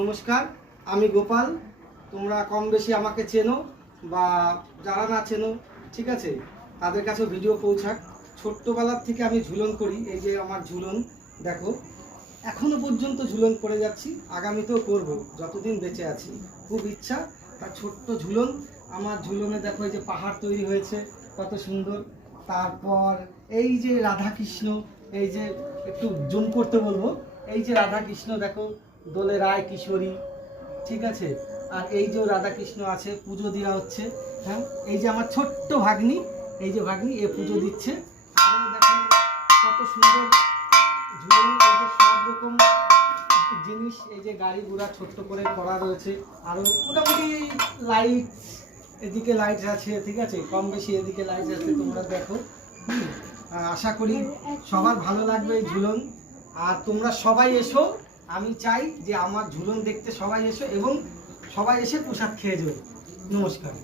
নমস্কার, আমি গোপাল। তোমরা কম বেশি আমাকে চেনো বা যারা না চেনো, ঠিক আছে, তাদের কাছেও ভিডিও পৌঁছাক। ছোট্টবেলার থেকে আমি ঝুলন করি। এই যে আমার ঝুলন দেখো, এখনো পর্যন্ত ঝুলন করে যাচ্ছি, আগামীতেও করব যতদিন বেঁচে আছি। খুব ইচ্ছা। তার ছোট্ট ঝুলন, আমার ঝুলনে দেখো এই যে পাহাড় তৈরি হয়েছে, কত সুন্দর। তারপর এই যে রাধাকৃষ্ণ, এই যে একটু জুম করতে বলবো, এই যে রাধাকৃষ্ণ দেখো, দোলে রায় কিশোরী, ঠিক আছে। আর এই যে রাধাকৃষ্ণ আছে, পুজো দেওয়া হচ্ছে। হ্যাঁ, এই যে আমার ছোট্ট ভাগ্নি, এই যে ভাগ্নি এ পুজো দিচ্ছে। আরও দেখো কত সুন্দর ঝুলন, এই যে সব রকম জিনিস, এই যে গাড়ি ঘোড়া ছোট্ট করে করা রয়েছে। আরও মোটামুটি লাইট, এদিকে লাইট আছে, ঠিক আছে, কম বেশি এদিকে লাইট আছে, তোমরা দেখো। আশা করি সবার ভালো লাগবে এই ঝুলন। আর তোমরা সবাই এসো, আমি চাই যে আমার ঝুলন দেখতে সবাই এসো এবং সবাই এসে প্রসাদ খেয়ে যাবে। নমস্কার।